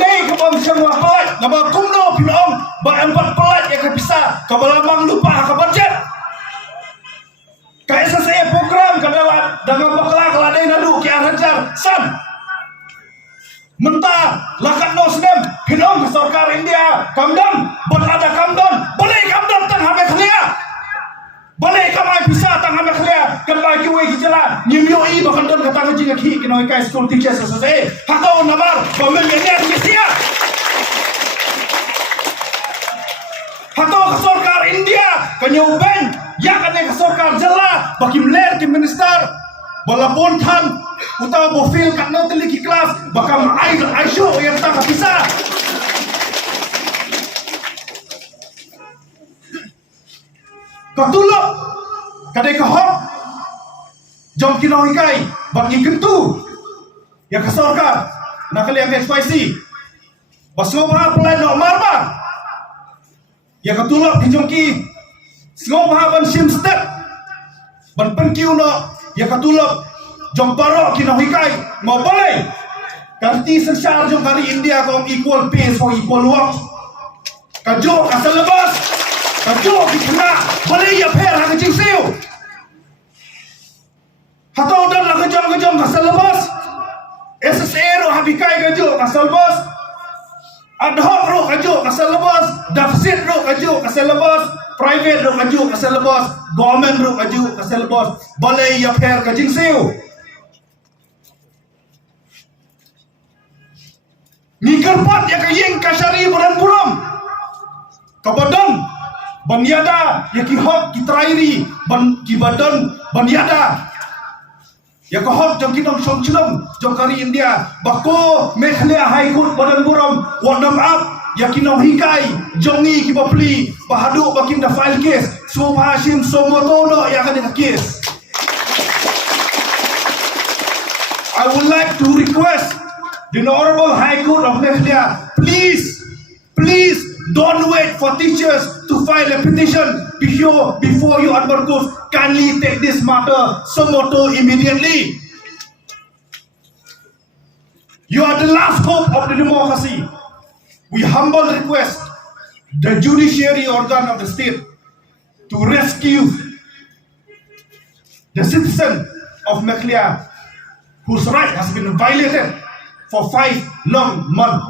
ini kebam semua pelat, nama kumno pinong, empat pelat yang kepisah, kebalamang lupa ke budget. Kayak saya program kadalah dengan bakla keladai nadu kian hajar san. Mentah lakat nosdem pinong ke sarkar India, kamdam, bon ada kamdon, boleh kamdam tang hame khlia. Boleh kamai pisah tang hame khlia, kan bagi we kijala, nyimyoi bahkan don kata ngajing ki kinoi kai school teacher selesai. Hakau nabar, pemilihan Indonesia. Hakau ke sarkar India, kenyuben, ya kan ke sarkar jala, bagi mler ki minister, walaupun tan utau bofil kat no teliki kelas, bakal air aisyuk yang tak pisah. Katulok kadai kahok jom kinoi kai bagi kentu yang kesorkan nak kalian SYC basngobha pelai no marba yang katulok dijongki ngobha ban sim step ban penkiu no yang katulok jom parok kinoi kai mau boleh ganti sensar jom kari India kom equal pay for equal work kajok asal lepas kajok dikena boleh ya per hak kecil siu hatau dan lah kejam asal lepas SSA ro habikai kajok asal lepas ad hoc ro kajok asal lepas deficit ro kajok asal lepas private ro kajok asal lepas government ro kajok asal lepas boleh ya per kecil siu ni kerpat ya kayeng kasari badan buram kabadan banyada ya ki hok ki trairi ban ki badan banyada ya ko hok jong kitong songchulom jong kari India bako mekhlia high court badan buram wadam up ya kinong hikai jongi ki bapli bahadu bakim da file case so hashim somotono ya kan case. I would like to request the Honorable High Court of Mekhlia, please don't wait for teachers to file a petition before you advocate. Kindly take this matter somoto immediately. You are the last hope of the democracy. We humbly request the judiciary organ of the state to rescue the citizen of Mekhlia whose right has been violated for 5 long months.